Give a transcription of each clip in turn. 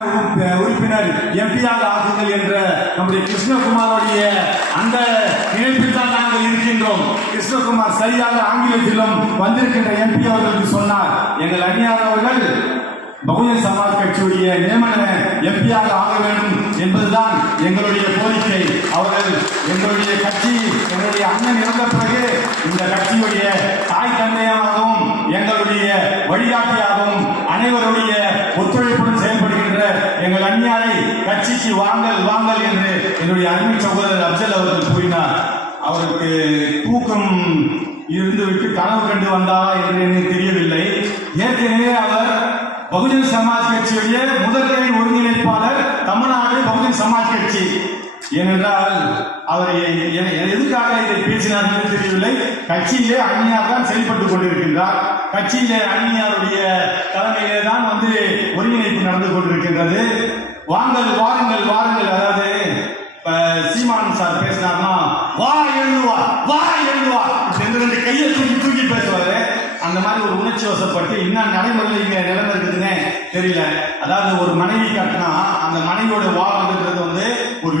உறுப்பினர் எம்பியாக ஆகுங்கள் என்ற நம்முடைய கிருஷ்ணகுமாரோடைய அந்த இணைப்பில் தான் நாங்கள் இருக்கின்றோம். கிருஷ்ணகுமார் சரியாக ஆங்கிலத்திலும் வந்திருக்கின்ற எம்பி அவர்களுக்கு சொன்னார் எங்கள் அணியார் அவர்கள் பகுஜன் சமாஜ் கட்சியுடைய நியமன எம்பியாக ஆக வேண்டும் என்பதுதான் எங்களுடைய கோரிக்கை. அவர்கள் எங்களுடைய கட்சி எங்களுடைய அண்ணன் இறந்த பிறகு இந்த கட்சியுடைய தாய் தந்தையாகவும் எங்களுடைய வழிகாட்டியாகவும் அனைவருடைய ஒத்துழைப்புடன் செயல்படுகின்ற எங்கள் அந்நியாரை கட்சிக்கு வாங்கல் வாங்கல் என்று என்னுடைய அருமை சகோதரர் அப்சல் அவர்கள் கூறினார். அவருக்கு தூக்கம் இருந்துவிட்டு கனவு கண்டு வந்தாரா என்று எனக்கு தெரியவில்லை. ஏற்கனவே அவர் பகுஜன் சமாஜ் கட்சியுடைய முதல்நிலை ஒருங்கிணைப்பாளர் தமிழ்நாடு பகுஜன் சமாஜ் கட்சி. ஏனென்றால் அவர் எதற்காக இதை பேசினார் தெரியவில்லை. கட்சியிலே அந்நியார் தான் செயல்பட்டுக் கொண்டிருக்கின்றார். கட்சியிலே அந்நியாருடைய தலைமையிலே தான் வந்து ஒருங்கிணைப்பு நடந்து கொண்டிருக்கின்றது. வாங்கள் வாருங்கள் வாருங்கள். அதாவது இப்ப சீமான் சார் பேசினார்னா வா எழுதுவா வா எழுதுவா ரெண்டு ரெண்டு கையை தூக்கி தூக்கி பேசுவாரு. அந்த மாதிரி ஒரு உணர்ச்சி வசப்பட்டு இன்னும் நடைமுறையில் இங்க நிலைமை இருக்குதுன்னே தெரியல. அதாவது ஒரு மனைவி கட்டினா அந்த மனைவியோட வா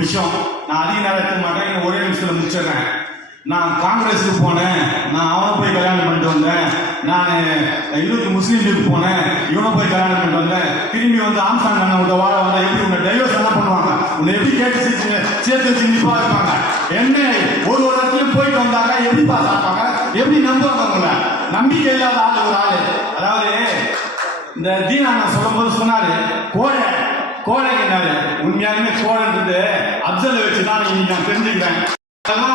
விஷயம். நான் அதிக நேரம் எடுக்க மாட்டேன். ஒரே நிமிஷத்துல முடிச்சிடுறேன். நான் காங்கிரஸுக்கு போனேன். நான் அவனை போய் கல்யாணம் பண்ணிட்டு வந்தேன். நான் இவருக்கு முஸ்லீம் லீக் போனேன். இவனை போய் கல்யாணம் பண்ணிட்டு வந்தேன். திரும்பி வந்து ஆம்சாங் அண்ணன் உங்க வாழ வந்தா எப்படி உன்னை டைவர்ஸ் என்ன பண்ணுவாங்க? உன்னை எப்படி கேட்டு சேர்த்து வச்சு நிப்பா இருப்பாங்க? என்ன? ஒரு ஒரு இடத்துலயும் போயிட்டு வந்தாங்க. எப்படி பாஸ் ஆப்பாங்க எப்படி நம்புவாங்க உங்களை நம்பிக்கை இல்லாத ஆள் ஒரு ஆள். அதாவது இந்த தீனா நான் சொல்லும் போது சொன்னாரு கோழை கோழை என்னாரு உண்மையாலுமே கோழைன்றது அப்சல் வச்சு தான் இன்னைக்கு நான் தெரிஞ்சுக்கிறேன். அதெல்லாம்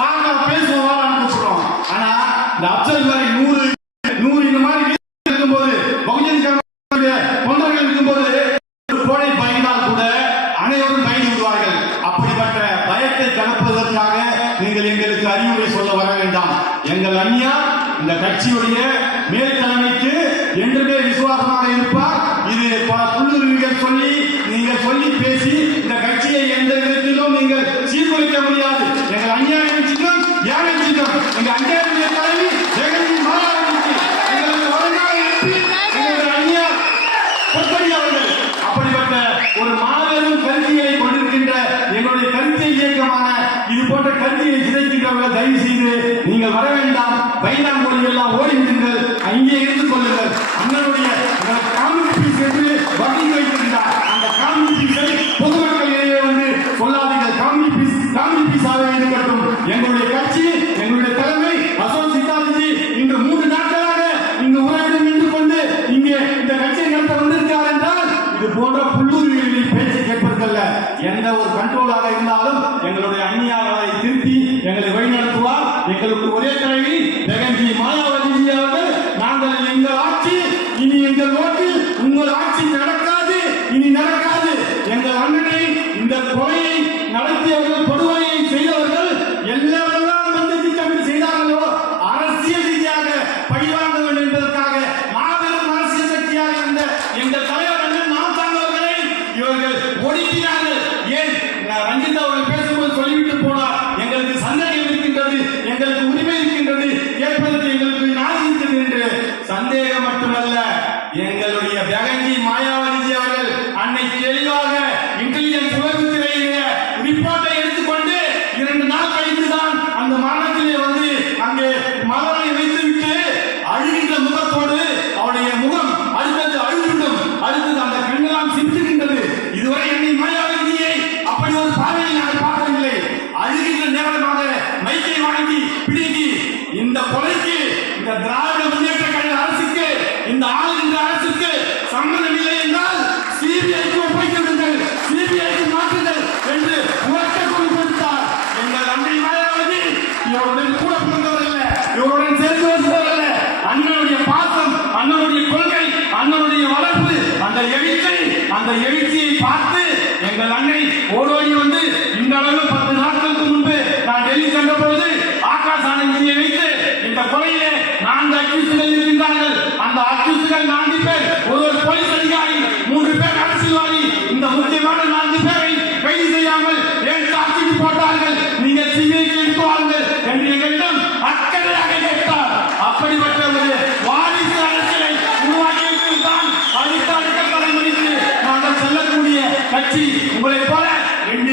பார்க்கலாம் பேசுவோம் கூப்பிடுறோம். ஆனா இந்த அப்சல் மாதிரி நூறு நூறு இந்த மாதிரி இருக்கும்போது பகுஜன் தொண்டர்கள் இருக்கும்போது ஒரு கோடை பயந்தால் கூட அனைவரும் பயந்து விடுவார்கள். அப்படிப்பட்ட பயத்தை கலப்பதற்காக நீங்கள் எங்களுக்கு அறிவுரை சொல்ல வர வேண்டாம். எங்கள் அந்நியா இந்த கட்சியுடைய மேற்கு பல சொல்லி நீங்கள் சொல்லி பேசி இந்த கட்சியை எந்த விதத்திலும் நீங்கள் சீர்குலைக்க முடியாது. எங்கள் அந்நியாயம் சின்னம் யானை சின்னம். எங்கள் அந்நியாய தலைவி போன்ற பேச்சு கேட்பதல்ல எந்த ஒரு கண்ட்ரோலாக இருந்தாலும் எங்களுடைய அந்நியாரை திருத்தி எங்களை வழிநடத்துவார். எங்களுக்கு ஒரே தலைவி பார்த்து எங்கள் அன்னை ஓடோடி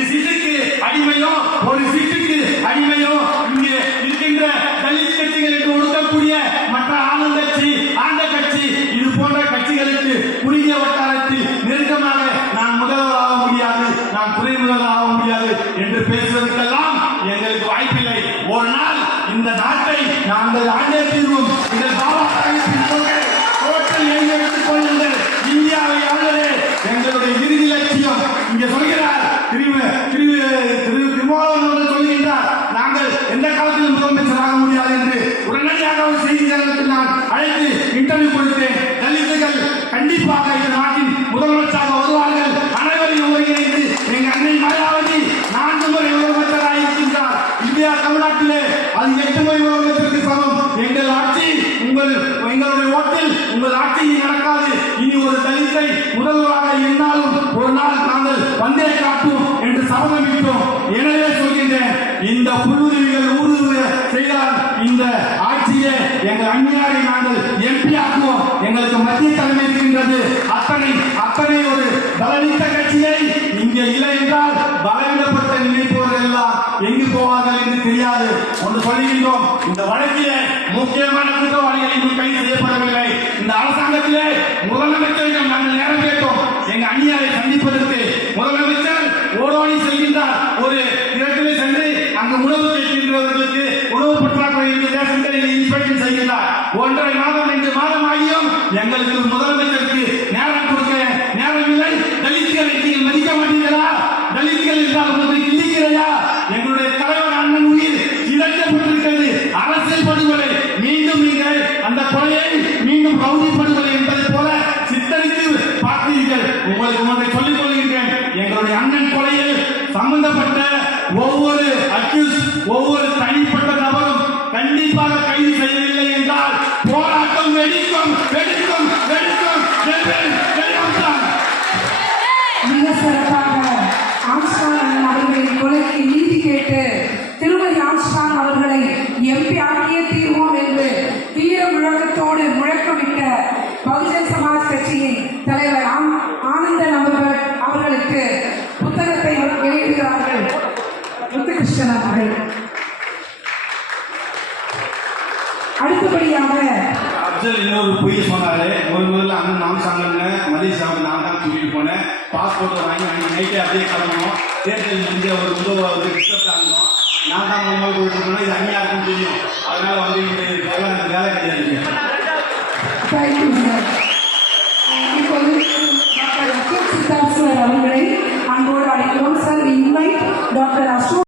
சீட்டுக்கு அடிமையோ ஒரு சீட்டுக்கு அடிமையோ இங்கே இருக்கின்ற தலித் கட்சிகளுக்கு ஒடுக்கக்கூடிய மற்ற ஆளுங்கட்சி ஆண்ட கட்சி இது போன்ற கட்சிகளுக்கு குறுகிய வட்டாரத்தில் நெருக்கமாக நான் முதல்வர் ஆக முடியாது நான் துணை முதல்வர் ஆக முடியாது என்று பேசுவதற்கெல்லாம் எங்களுக்கு வாய்ப்பில்லை. ஒரு நாள் இந்த நாட்டை நாங்கள் ஆண்டே தீர்வோம். இந்த பாபா சாஹேப்பின் கொள்கை எழுதி கொள்ளுங்கள். இந்தியாவை ஆளுநரே எங்களுடைய இறுதி லட்சியம். இங்கே சொல்கிறார் பிரிவு தமிழ்நாட்டிலே அது எட்டு மணி உலகத்திற்கு சமம். எங்கள் ஆட்சி உங்கள் எங்களுடைய ஓட்டில் உங்கள் ஆட்சி நடக்காது. இனி ஒரு தலித்தை முதல்வராக என்னாலும் ஒரு நாள் நாங்கள் வந்தே காட்டும் என்று சபதமிட்டோம் எனவே சொல்கின்றேன் இந்த புல்லுருவிகள் ஊடுருவ செய்தால் இந்த ஆட்சியை எங்கள் அந்நியாரை நாங்கள் எம்பி ஆக்குவோம். எங்களுக்கு மத்திய தலைமை இருக்கின்றது. அத்தனை அத்தனை ஒரு பலமிக்க கட்சியை இங்கே இல்லை என்றால் பலவீனப்பட்ட தெரியாது. ஒன்று சொல்லுகின்றோம். இந்த வழக்கிலே முக்கியமான குற்றவாளிகள் இன்னும் கைது செய்யப்படவில்லை. இந்த அரசாங்கத்திலே முதலமைச்சரிடம் நாங்கள் நேரம் கேட்டோம். எங்க அந்நியாரை சந்திப்பதற்கு முதலமைச்சர் ஓடோடி செல்கின்றார். ஒரு ஒவ்வொரு அக்யூஸ் ஒவ்வொரு தனிப்பட்ட நபரும் கண்டிப்பாக கைது செய்யவில்லை என்றால் போராட்டம் வெடிக்கும் வெடிக்கும் வெடிக்கும். மிக சிறப்பாக ஆம்ஸ்டாங் அவர்களின் கொலைக்கு நீதி கேட்டு திருமதி ஆம்ஸ்டாங் அவர்களை எம்பி ஆக்கிய தீர்வோம் என்று முத்துகிருஷ்ணன் அவர்கள் அடுத்தபடியாக அப்சல் இன்னொரு பொய் சொன்னாரு. ஒரு முதல்ல அண்ணன் நாம் சாங்கன்னு சாமி நான் தான் கூட்டிட்டு போனேன். பாஸ்போர்ட் வாங்கி அன்னைக்கு நைட்டே அப்படியே கிளம்பணும் தேர்தல் முடிஞ்ச ஒரு முதல் ஒரு டிஸ்டர்ப் ஆகணும் நான் தான் முன்னாள் கூட்டிட்டு போனேன் இது இருக்குன்னு தெரியும். அதனால வந்து இந்த வேலை வேலை கிடையாது அவர்களை அன்போடு அழைக்கிறோம். Sir invite doctor Ashok